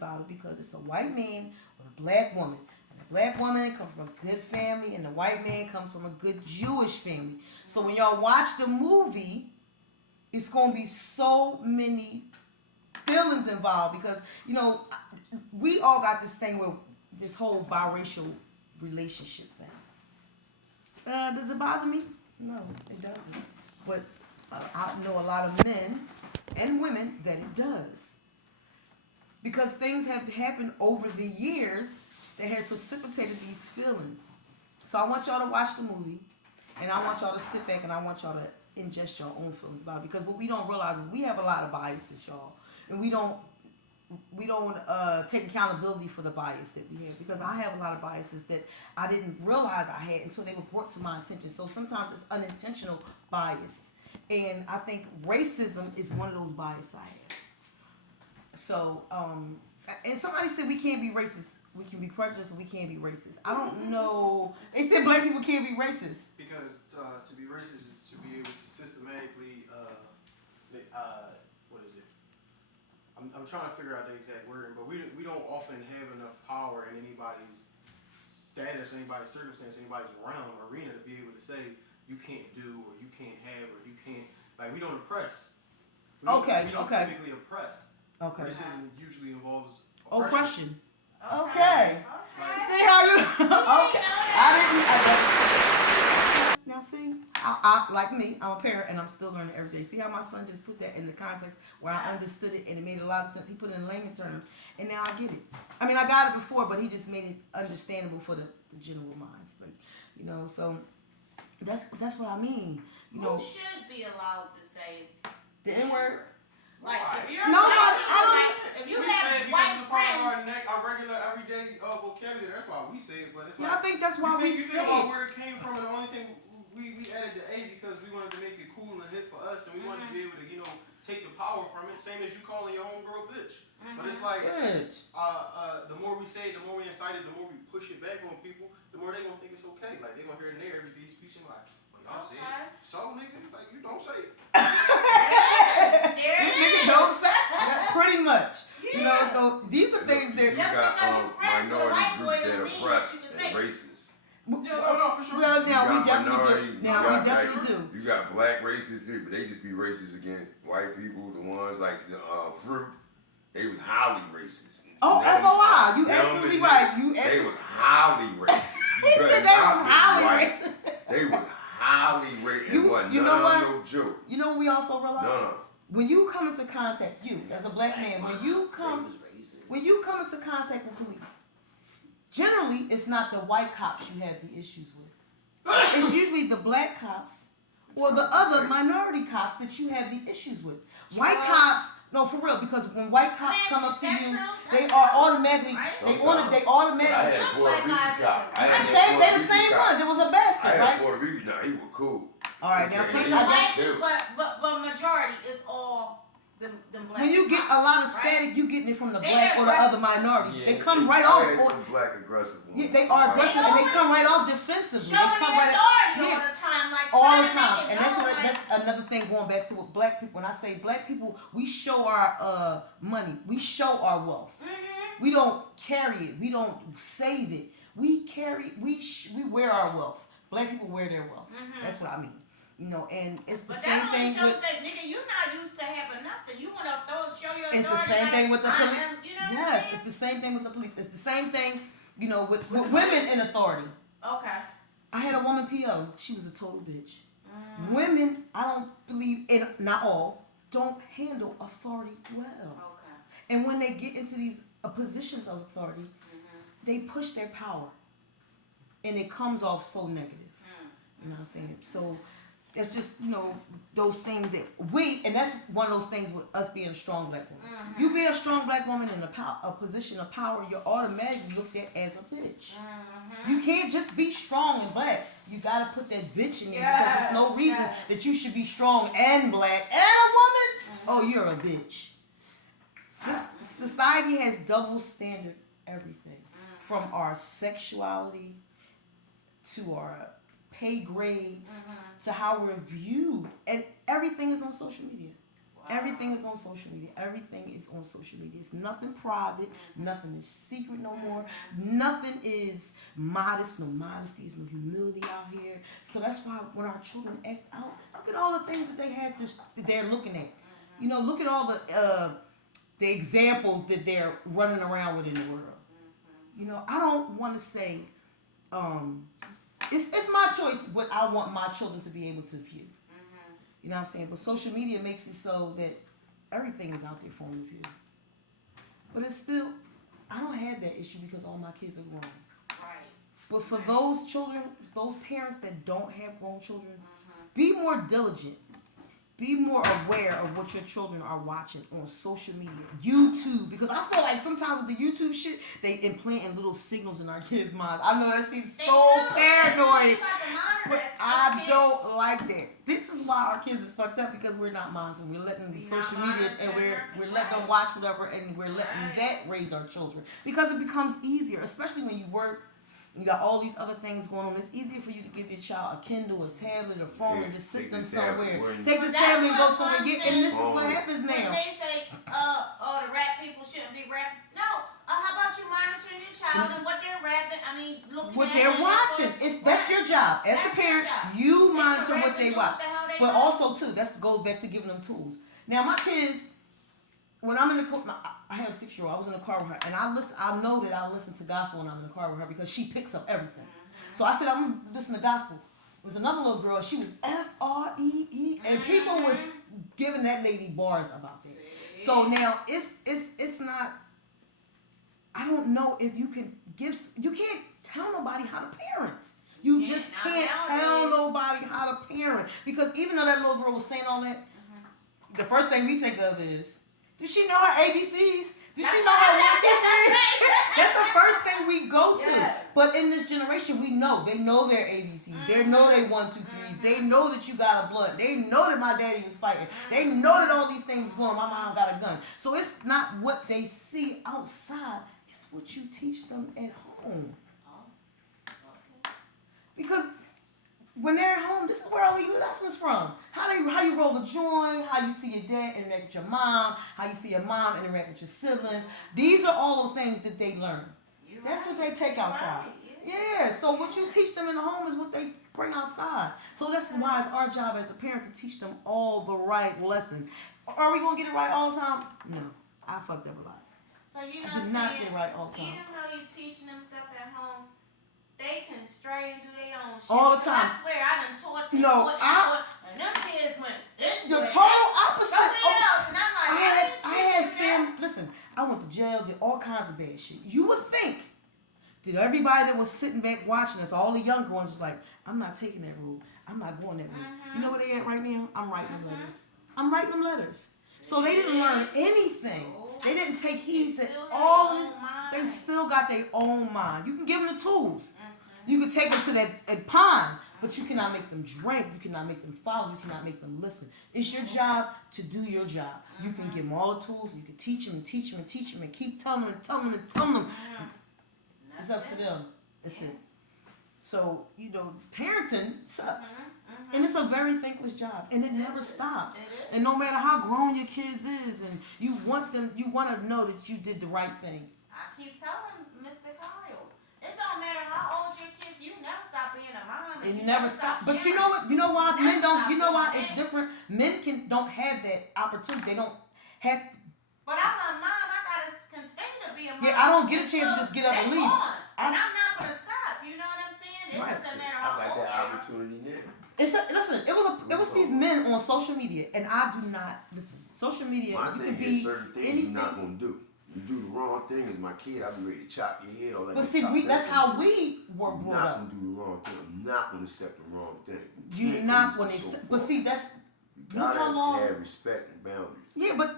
about it because it's a white man with a black woman. And the black woman comes from a good family and the white man comes from a good Jewish family. So when y'all watch the movie, it's going to be so many feelings involved because, you know, we all got this thing with this whole biracial relationship thing. Does it bother me? No, it doesn't. But I know a lot of men and women that it does. Because things have happened over the years that have precipitated these feelings. So I want y'all to watch the movie, and I want y'all to sit back and I want y'all to ingest your own feelings about it. Because what we don't realize is we have a lot of biases, y'all, and we don't take accountability for the bias that we have, because I have a lot of biases that I didn't realize I had until they were brought to my attention. So sometimes it's unintentional bias, and I think racism is one of those biases I have. So and somebody said we can't be racist, we can be prejudiced, but we can't be racist. I don't know. They said black people can't be racist because to be racist is to be able to systematically what is it? I'm trying to figure out the exact word, but we don't often have enough power in anybody's status, anybody's circumstance, anybody's realm, arena to be able to say you can't do or you can't have or you can't, like, we don't oppress. We don't typically oppress. Okay. Racism usually involves oppression. Okay. See how you? Okay. Okay. Now see, I like me, I'm a parent and I'm still learning every day. See how my son just put that in the context where I understood it and it made a lot of sense. He put it in layman terms and now I get it. I mean, I got it before, but he just made it understandable for the general minds. Like, you know, so that's what I mean. You know, who should be allowed to say the N-word? Like, if you're if you have white friends, our regular everyday vocabulary, that's why we say it. But it's yeah, like, I think that's why we say it. You think it. about where it came from, and the only thing we added the A because we wanted to make it cool and hip for us, and we wanted to be able to, you know, take the power from it. Same as you calling your homegirl bitch. But it's like, bitch. The more we say it, the more we incite it, the more we push it back on people, the more they gonna think it's okay. Like, they gonna hear it in their everyday speech and like, well, y'all say it. So, nigga, like, you don't say it. This nigga don't say it. Pretty much. Yeah. You know, so these are things that... You got minority groups that oppress and racist. No, for sure. Well, now we definitely do. You got black racists here, but they just be racist against white people. The ones like the Fruit, they was highly racist. Oh, FOI, you absolutely right. They was highly racist. He said they was highly racist. They was highly racist. You know what? No joke. You know what we also realize? No. When you come into contact, you as a black man, when you come into contact with police, generally it's not the white cops you have the issues with. It's usually the black cops or the other minority cops that you have the issues with. White cops, no, for real, because when white cops come up to you, they are automatically, they automatically. I had Puerto Rican cop. They're the same one. There was a basket, right? I right? had Puerto Rican. Now he was cool. All right, now see, but majority is all them black. When you get a lot of static, you getting it from the black or the other minorities. They come right off. Black aggressive ones. Yeah, they are aggressive and they come right off defensively. They come right off all the time, like all the time. And that's another thing going back to what black people. When I say black people, we show our money. We show our wealth. Mm-hmm. We don't carry it. We don't save it. We wear our wealth. Black people wear their wealth. Mm-hmm. That's what I mean. You know, and it's the same thing with... That, nigga, you're not used to having nothing. You want to show your authority. It's the same thing with the police. You know yes, it's the same thing with the police. It's the same thing, you know, with women in authority. Okay. I had a woman PO. She was a total bitch. Mm. Women, I don't believe, in not all, don't handle authority well. Okay. And when they get into these positions of authority, they push their power. And it comes off so negative. You know what I'm saying? So... it's just, you know, those things that and that's one of those things with us being a strong black woman. Mm-hmm. You being a strong black woman in a position of power, you're automatically looked at as a bitch. Mm-hmm. You can't just be strong and black. You gotta put that bitch in there because there's no reason that you should be strong and black and a woman. Mm-hmm. Oh, you're a bitch. Society has double standard everything. From our sexuality to our pay grades to how we're viewed, and everything is on social media. Wow. Everything is on social media. Everything is on social media. It's nothing private. Nothing is secret no more. Nothing is modest. No modesty. No humility out here. So that's why when our children act out, look at all the things that they're looking at. You know, look at all the examples that they're running around with in the world. You know, I don't want to say, it's my choice what I want my children to be able to view. You know what I'm saying? But social media makes it so that everything is out there for them to view. But it's still, I don't have that issue because all my kids are grown. Right. But for those children, those parents that don't have grown children, be more diligent. Be more aware of what your children are watching on social media, YouTube, because I feel like sometimes with the YouTube shit, they implanting little signals in our kids' minds. I know that seems so paranoid, but I don't like that. This is why our kids is fucked up because we're not monitoring. We're letting social media and we're letting them watch whatever, and we're letting that raise our children because it becomes easier, especially when you work. You got all these other things going on. It's easier for you to give your child a Kindle, a tablet, a phone, and just sit them somewhere. Take this tablet and go somewhere. And this is what happens now. When they say, the rap people shouldn't be rapping. No, how about you monitoring your child and what they're rapping? I mean, looking what at they're watching. That's your job. As That's a parent, your job. you They monitor can what rap they and do watch. what the hell they But want. also, too, that goes back to giving them tools. Now, my kids, when I'm in the car, I have a 6-year-old. I was in the car with her, and I know that I listen to gospel when I'm in the car with her because she picks up everything. So I said, I'm going to listen to gospel. There was another little girl, she was F-R-E-E, and people was giving that lady bars about that. So now, it's not, I don't know if you can't tell nobody how to parent. You just can't tell nobody how to parent. Because even though that little girl was saying all that, the first thing we think of is, does she know her ABCs? Does she know her 1, 2, 3? That's the first thing we go to. Yes. But in this generation, we know. They know their ABCs. They know they 1, 2, 3s. They know that you got a blunt. They know that my daddy was fighting. They know that all these things is going on. My mom got a gun. So it's not what they see outside. It's what you teach them at home. Because when they're at home, this is where all these lessons from. How you roll a joint, how you see your dad interact with your mom, how you see your mom interact with your siblings. These are all the things that they learn. That's what they take outside. Yeah, so what you teach them in the home is what they bring outside. So that's why it's our job as a parent to teach them all the right lessons. Are we going to get it right all the time? No. I fucked up a lot. So you know I did not get it right all the time. Even though you teaching them stuff at home, they can stray and do their own shit. All the time. I swear, I done taught them. No, and them kids went. The total opposite. Something else, and I'm like, I had family. Listen, I went to jail, did all kinds of bad shit. You would think that everybody that was sitting back watching us, all the younger ones, was like, I'm not taking that road. I'm not going that way. You know where they at right now? I'm writing them letters. I'm writing them letters. So they didn't learn anything. They didn't take heed to all of this. They still got their own mind. You can give them the tools. You can take them to that pond, but you cannot make them drink. You cannot make them follow. You cannot make them listen. It's your job to do your job. You can give them all the tools. You can teach them and teach them and teach them and keep telling them and telling them and telling them. It's up to them. That's it. So, parenting sucks. And it's a very thankless job. And it never stops. And no matter how grown your kids is, and you want to know that you did the right thing. I keep telling Mr. Kyle, it don't matter how old your kids, you never stop being a mom. It never stops. But you know what? You know why men don't? You know why it's different? Men don't have that opportunity. They don't have. But I'm a mom. I gotta continue to be a mom. Yeah, I don't get a chance to just get up and leave. And I'm not gonna stop. You know what I'm saying? It Right. doesn't matter I how like old that they are. opportunity now. Listen, it was these men on social media, and I do not listen. Social media, My you thing can is be certain things anything. you're not gonna do. You do the wrong thing as my kid, I'll be ready to chop your head off. But see, that's how we were I'm brought not up. gonna do the wrong thing. I'm not gonna accept the wrong thing. You're can't not go going to so accept. far. But see, that's You look how long. gotta have respect and boundaries. Yeah, but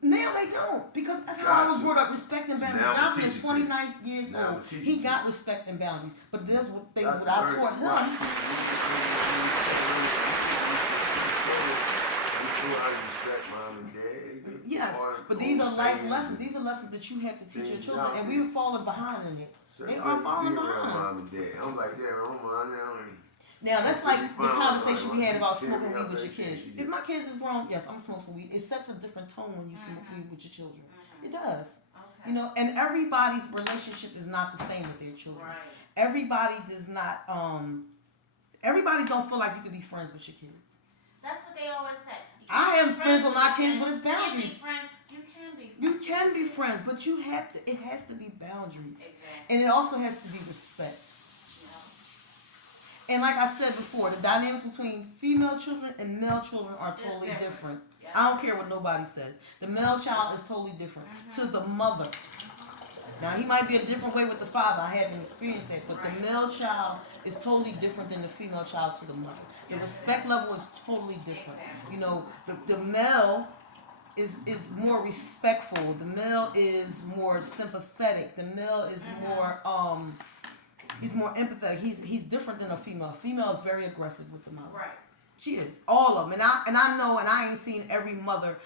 now they don't, because that's how I was brought up, respect and boundaries. Now I'm Jonathan teaching is 29 years Now I'm old. teaching He you. got respect and boundaries, but there's things That's what I very taught watch. him. They show how to respect mom and dad. Yes, but these are life lessons. These are lessons that you have to teach your children, and we were falling behind in it. They are falling behind. Mom and dad. I'm like that. I'm on now. Now that's like the Fine, conversation fine, we had about fine. smoking Yeah, weed with your yeah, kids. yeah. If my kids is grown, yes, I'm smoking some weed. It sets a different tone when you smoke weed with your children. It does. Okay. You know, and everybody's relationship is not the same with their children. Right. Everybody does not. Everybody don't feel like you can be friends with your kids. That's what they always say. You I can't am be friends with my your kids, but it's You can't be boundaries. friends. You can be friends. You can be friends, but you have to. It has to be boundaries, Exactly. and it also has to be respect. Yeah. And like I said before, the dynamics between female children and male children are It's totally different. different. Yeah. I don't care what nobody says. The male child is totally different to the mother. Now he might be a different way with the father. I haven't experienced that, but the male child is totally different than the female child to the mother. The respect level is totally different. You know, the male is more respectful. The male is more sympathetic. The male is more he's more empathetic. He's different than a female. A female is very aggressive with the mother. Right. She is. All of them. And I know, and I ain't seen every mother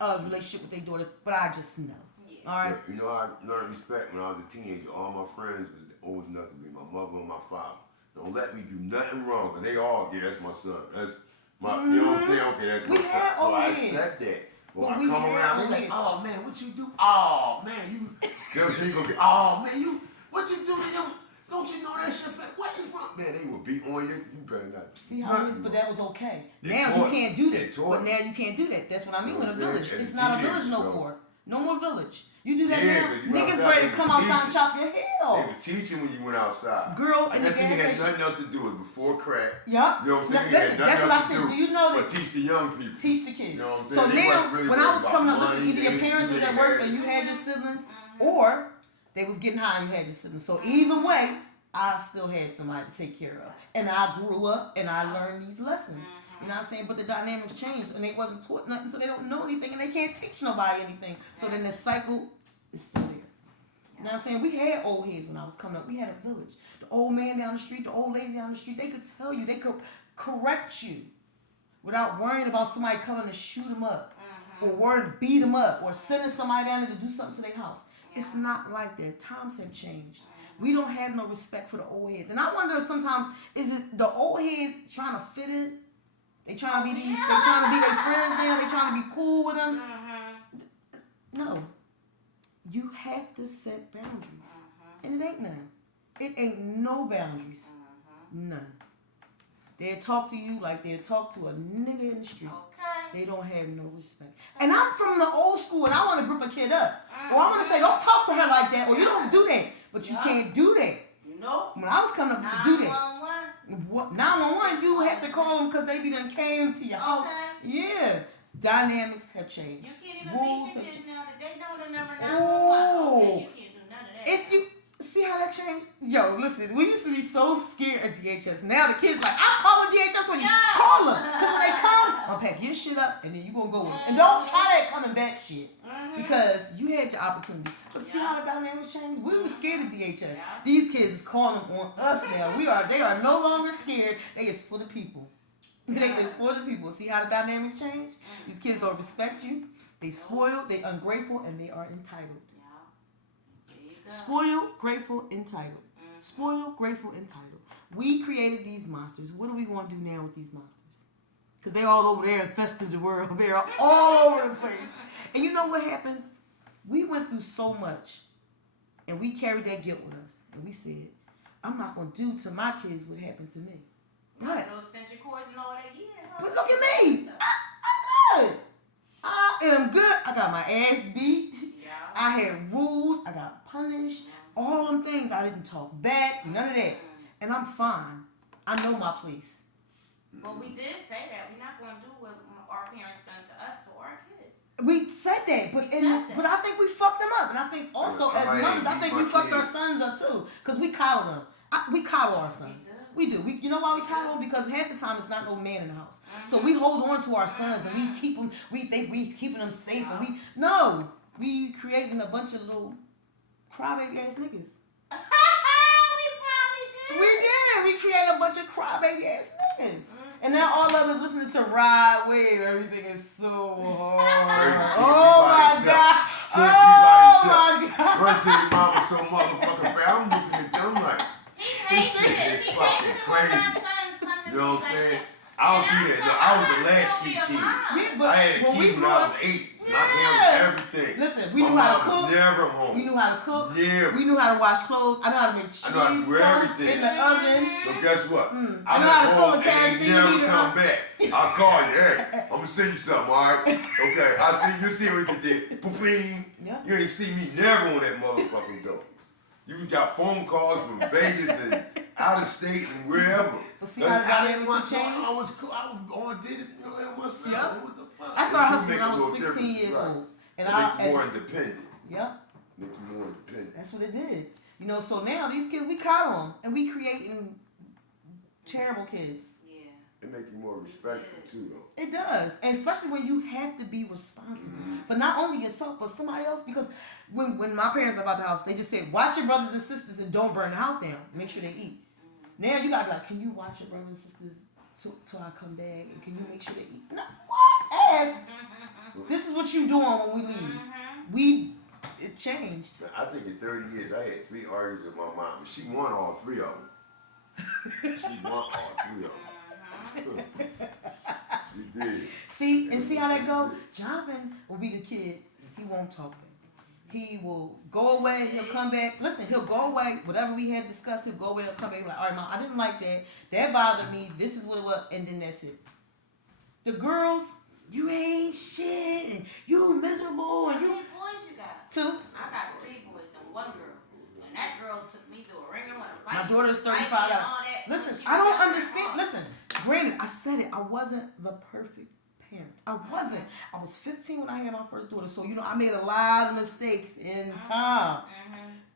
relationship with their daughters, but I just know. Yeah. All right. Yeah, you know, I learned respect when I was a teenager. All my friends was always nothing to me, my mother and my father. Don't let me do nothing wrong, because they all, yeah, that's my son. That's my, you know what I'm saying? Okay, that's my We son. had So I old heads. accept that. But But when I we come had around, old they like, heads. oh man, what you do? Oh man, you, they'll be, oh man, you, what you do to them? Don't you know that shit? What is wrong? Man, they will beat on you. You better not. See how it is, but that was okay. They Now taught- you can't do they that. taught- But now you can't do that. That's what I mean You know with a what I'm village. saying? It's As a not a teenager, village no so- more. No more village. You do that Yeah, now, 'cause you niggas outside, ready they to come was outside and teaching. chop your head They off. was teaching when you went outside. Girl, in And the that gas thing had station. nothing else to do with before crack. Yup. You know what I'm saying? Listen, It had that's nothing what I else to said. Do you know but that? teach the young people. Teach the kids. You know what I'm So saying? They now, wasn't really when I was worried coming up, about listen, money. either your They- parents you was at had- work and you had your siblings, or they was getting high and you had your siblings. So either way, I still had somebody to take care of. And I grew up and I learned these lessons. You know what I'm saying? But the dynamics changed and they wasn't taught nothing, so they don't know anything and they can't teach nobody anything. So then the cycle is still there. You know what I'm saying? We had old heads when I was coming up. We had a village. The old man down the street, the old lady down the street, they could tell you, they could correct you without worrying about somebody coming to shoot them up or worrying to beat them up or sending somebody down there to do something to their house. It's not like that. Times have changed. We don't have no respect for the old heads. And I wonder if sometimes, is it the old heads trying to fit in? They trying to be these, they trying to be their friends now, they trying to be cool with them. No. You have to set boundaries. And it ain't none. It ain't no boundaries. None. They'll talk to you like they'll talk to a nigga in the street. Okay. They don't have no respect. And I'm from the old school and I want to grip a kid up. Or I'm going to say, don't talk to her like that, or you don't do that. But you can't do that. Nope. When I was coming up to do that. 911. 911, you have to call them because they be done came to your house. Okay. Yeah. Dynamics have changed. You can't even Rules beat your have kids now that they know the number Ooh. 911. Okay, you can't do none of that. If you see how that changed, yo, listen, we used to be so scared of DHS. Now the kids like, I'm calling DHS on you. Yeah. Call them, because when they come, I'll pack your shit up and then you gonna go with it. And don't try that coming back shit, because you had your opportunity. But see how the dynamics changed? We were scared of DHS. Yeah. These kids is calling on us now. They are no longer scared. They is for the people. They is for the people. See how the dynamics change? These kids don't respect you. They spoiled, they ungrateful, and they are entitled. Yeah. There you go. Spoiled, grateful, entitled. Spoiled, grateful, entitled. We created these monsters. What are we going to do now with these monsters? Because they're all over there infested the world. They're all over the place. And you know what happened? We went through so much. And we carried that guilt with us. And we said, I'm not going to do to my kids what happened to me. But, Those century cords and all that, yeah. but look at me. I'm good. I am good. I got my ass beat. Yeah. I had rules. I got punished. All them things. I didn't talk back. None of that. And I'm fine. I know my place. But we did say that we're not going to do what our parents done to us to our kids. We said that, but We said that. but I think we fucked them up. And I think also I as might mothers, I be think we my fucked our kids. sons up too. Because we coddle them. We coddle our sons. We do. You know why we coddle them? Because half the time it's not no man in the house. So we hold on to our sons and we keep them. We think we keeping them safe, and we creating a bunch of little crybaby ass niggas. We probably did. We did. We created a bunch of crybaby ass niggas. And now all of us listening to Ride Wave. Everything is so hard. Oh my God. Oh my God. Run to your mama so motherfucking bad. I'm looking at them like, He this hates shit it. is He fucking hates it crazy. You know what I'm saying? I don't do that. No, I was a latchkey kid. Yeah, but I had a when we key when grew I up, was 8. My Yeah. parents, everything. listen, we My knew how to mom cook. was never home. We knew how to cook. Yeah. We knew how to wash clothes. I know how to make cheese I know how to do toast everything. in the oven. So guess what? I know how to pull a and kerosene they never heater come up. back. I'll call you. Hey, I'm gonna send you something, alright? Okay, you see what you did. Poofing. Yeah. You ain't see me never on that motherfucking door. You got phone calls from Vegas and out of state and wherever. But see how the didn't dynamics want have to. changed? I was cool. I was on did it, myself. Yeah. What the fuck? I It started do hustling make when I a was little 16 difference, years right. old. It And make you more independent. yeah, Make you more independent. that's what it did. You know, so now these kids, we coddle them and we creating terrible kids. Yeah. It make you more respectful too, though. It does, and especially when you have to be responsible for not only yourself but somebody else. Because when my parents left out the house, they just said, "Watch your brothers and sisters and don't burn the house down. Make sure they eat." Now you gotta be like, "Can you watch your brothers and sisters till I come back? And can you make sure they eat?" No, what ass? This is what you doing when we leave. It changed. I think in 30 years, I had 3 arguments with my mom, but she won all 3 of them. She won all 3 of them. She did. See how that go? Jonathan will be the kid. He won't talk back. He will go away. He'll come back. Listen, he'll go away. Whatever we had discussed, he'll go away. He'll come back. Like, all right, Mom, I didn't like that. That bothered me. This is what it was, and then that's it. The girls, you ain't shit, and you miserable, and How you many boys you got? 2. I got 3 boys and 1 girl. And that girl took me through a ringer with a fight. My daughter's fight 35. and all that. Listen, She I don't was just understand. like, Listen, granted, I said it. I wasn't the perfect parent. I wasn't. I was 15 when I had my first daughter. So, I made a lot of mistakes in time.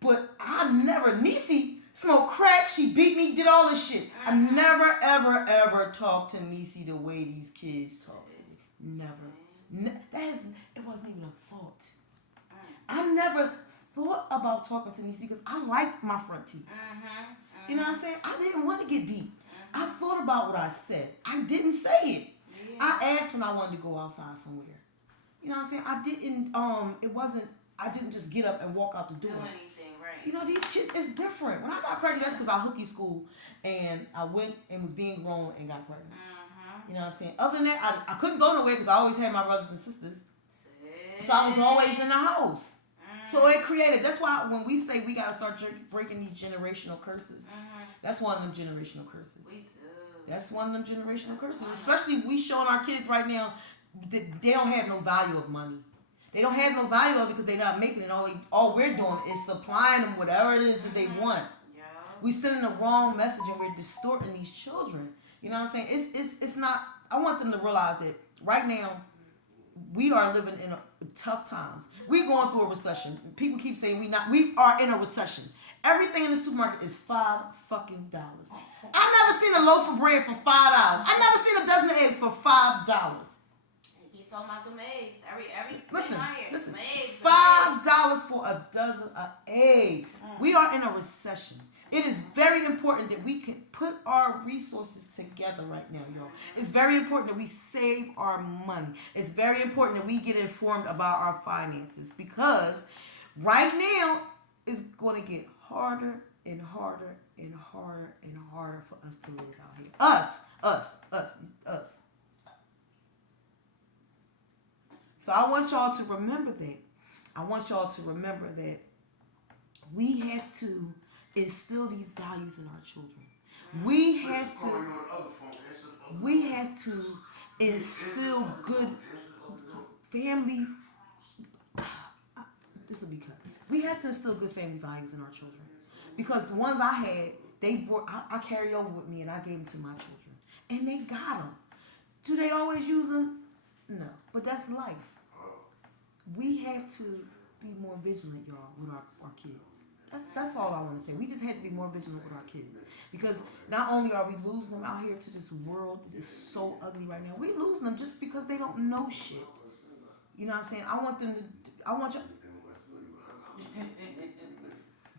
But I never, Niecy smoked crack. She beat me, did all this shit. I never, ever, ever talked to Niecy the way these kids talk to me. Never. It wasn't even a thought. I never thought about talking to Niecy because I liked my front teeth. You know what I'm saying? I didn't want to get beat. I thought about what I said. I didn't say it. I asked when I wanted to go outside somewhere. You know what I'm saying? I didn't, I didn't just get up and walk out the do door. anything, right? You know, these kids, it's different. When I got pregnant, that's because I hooky school and I went and was being grown and got pregnant. You know what I'm saying? Other than that, I couldn't go nowhere because I always had my brothers and sisters. So I was always in the house. So it created, that's why when we say we got to start breaking these generational curses, that's one of them generational curses. We do. That's one of them generational curses. Especially we showing our kids right now that they don't have no value of money. They don't have no value of it because they're not making it. All we're doing is supplying them whatever it is that they want. Yeah. We sending the wrong message and we're distorting these children. You know what I'm saying? It's not. I want them to realize that right now we are living in tough times. We're going through a recession. People keep saying we are in a recession. Everything in the supermarket is $5 fucking. I never seen a loaf of bread for $5. I never seen a dozen of eggs for $5. He keeps talking about them eggs. Every Listen, eggs, $5 for a dozen of eggs. We are in a recession. It is very important that we can put our resources together right now, y'all. It's very important that we save our money. It's very important that we get informed about our finances because right now it's going to get harder and harder and harder and harder for us to live out here. Us. So I want y'all to remember that. I want y'all to remember that we have to instill these values in our children. We have to instill good family. This will be cut. We have to instill good family values in our children because the ones I had, I carried over with me and I gave them to my children, and they got them. Do they always use them? No, but that's life. We have to be more vigilant, y'all, with our kids. That's all I want to say. We just have to be more vigilant with our kids because not only are we losing them out here to this world that is so ugly right now, we're losing them just because they don't know shit. You know what I'm saying? I want you.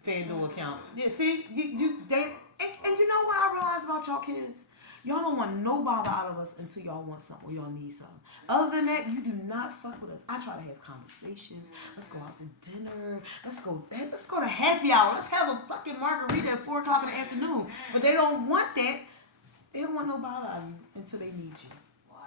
FanDuel account. Yeah, see, and you know what I realize about y'all kids? Y'all don't want no bother out of us until y'all want something or y'all need something. Other than that, you do not fuck with us. I try to have conversations. Let's go out to dinner. Let's go to happy hour. Let's have a fucking margarita at 4 o'clock in the afternoon. But they don't want that. They don't want nobody out of you until they need you. Wow.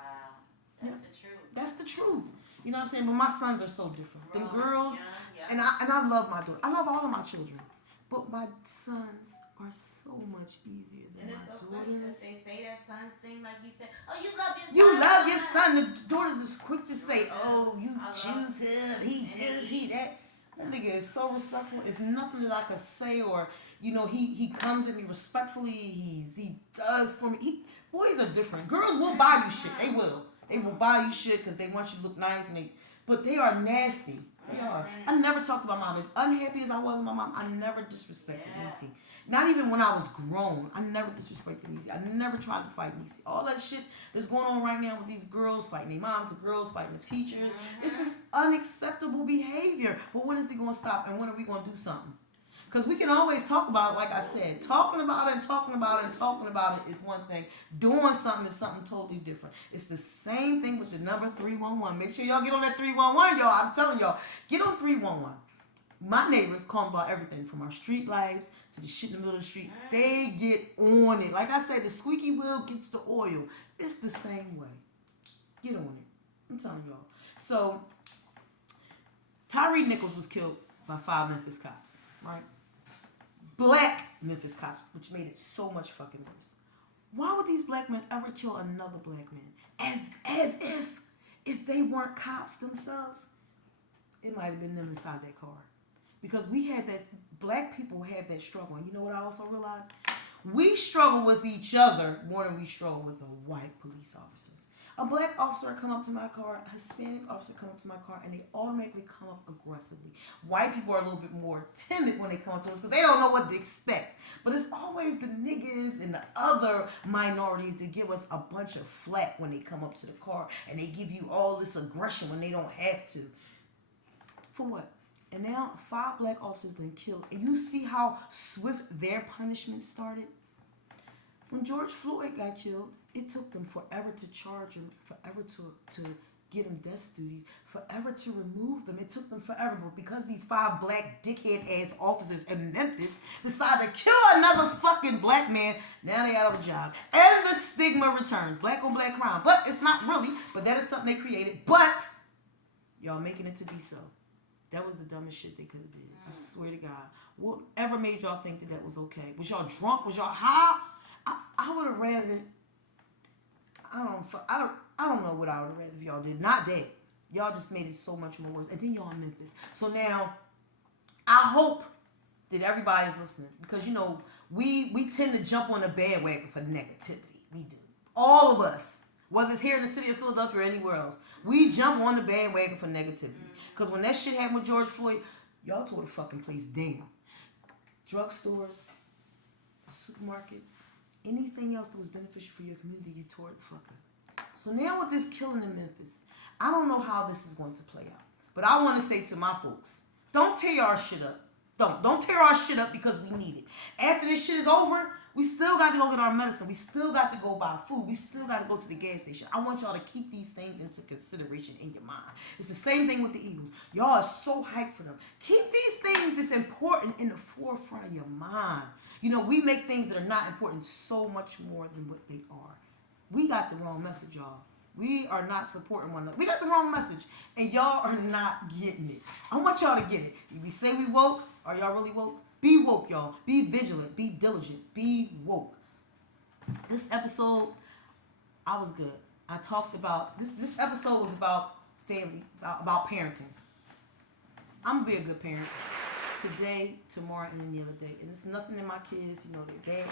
That's the truth. That's the truth. You know what I'm saying? But my sons are so different. The Wrong. girls, Yeah. and I love my daughter. I love all of my children. But my sons are so much easier than And my it's so funny because daughters. they say that son's thing like you said. Oh, you love your son. You love your son. The daughters is quick to say, "Oh, you I love choose him. He this, he that." That nigga is so respectful. It's nothing that I could say, or he comes at me respectfully. He does for me. Boys are different. Girls will buy you shit. They will. They will buy you shit because they want you to look nice, but they are nasty. They are. I never talked about mom. As unhappy as I was with my mom, I never disrespected Niecy. Not even when I was grown. I never disrespected Niecy. I never tried to fight Niecy. All that shit that's going on right now with these girls fighting their moms, the girls fighting the teachers. This is unacceptable behavior. But when is it going to stop, and when are we going to do something? Because we can always talk about it, like I said. Talking about it and talking about it and talking about it is one thing. Doing something is something totally different. It's the same thing with the number 311. Make sure y'all get on that 311, y'all. I'm telling y'all. Get on 311. My neighbors call about everything from our street lights to the shit in the middle of the street. They get on it. Like I said, the squeaky wheel gets the oil. It's the same way. Get on it. I'm telling y'all. So, Tyree Nichols was killed by 5 Memphis cops, right? Black Memphis cops, which made it so much fucking worse. Why would these black men ever kill another black man? As if they weren't cops themselves. It might have been them inside that car. Because we had that, black people had that struggle. And you know what I also realized? We struggle with each other more than we struggle with the white police officers. A black officer come up to my car, a Hispanic officer come up to my car, and they automatically come up aggressively. White people are a little bit more timid when they come to us because they don't know what to expect. But it's always the niggas and the other minorities that give us a bunch of flack when they come up to the car, and they give you all this aggression when they don't have to. For what? And now 5 black officers been killed. And you see how swift their punishment started? When George Floyd got killed, it took them forever to charge him, forever to get him death duty, forever to remove them. It took them forever. But because these 5 black dickhead ass officers in Memphis decided to kill another fucking black man, now they out of a job. And the stigma returns. Black on black crime. But it's not really. But that is something they created. But y'all making it to be so. That was the dumbest shit they could have did. I swear to God. Whatever made y'all think that was okay? Was y'all drunk? Was y'all high? I would have rather. I don't know what I would have rather if y'all did. Not that. Y'all just made it so much more worse. And then y'all in Memphis. So now, I hope that everybody is listening. Because, we tend to jump on the bandwagon for negativity. We do. All of us. Whether it's here in the city of Philadelphia or anywhere else. We jump on the bandwagon for negativity. Because when that shit happened with George Floyd, y'all tore the fucking place down. Drugstores, supermarkets, anything else that was beneficial for your community, you tore it the fuck up. So now with this killing in Memphis, I don't know how this is going to play out. But I want to say to my folks, don't tear our shit up. Don't tear our shit up because we need it. After this shit is over, we still got to go get our medicine. We still got to go buy food. We still got to go to the gas station. I want y'all to keep these things into consideration in your mind. It's the same thing with the Eagles. Y'all are so hyped for them. Keep these things that's important in the forefront of your mind. We make things that are not important so much more than what they are. We got the wrong message, y'all. We are not supporting one another. We got the wrong message. And y'all are not getting it. I want y'all to get it. We say we woke. Are y'all really woke? Be woke, y'all. Be vigilant. Be diligent. Be woke. This episode, I was good. I talked about, this episode was about family, about parenting. I'm going to be a good parent. Today, tomorrow, and any other day. And it's nothing in my kids, they're bad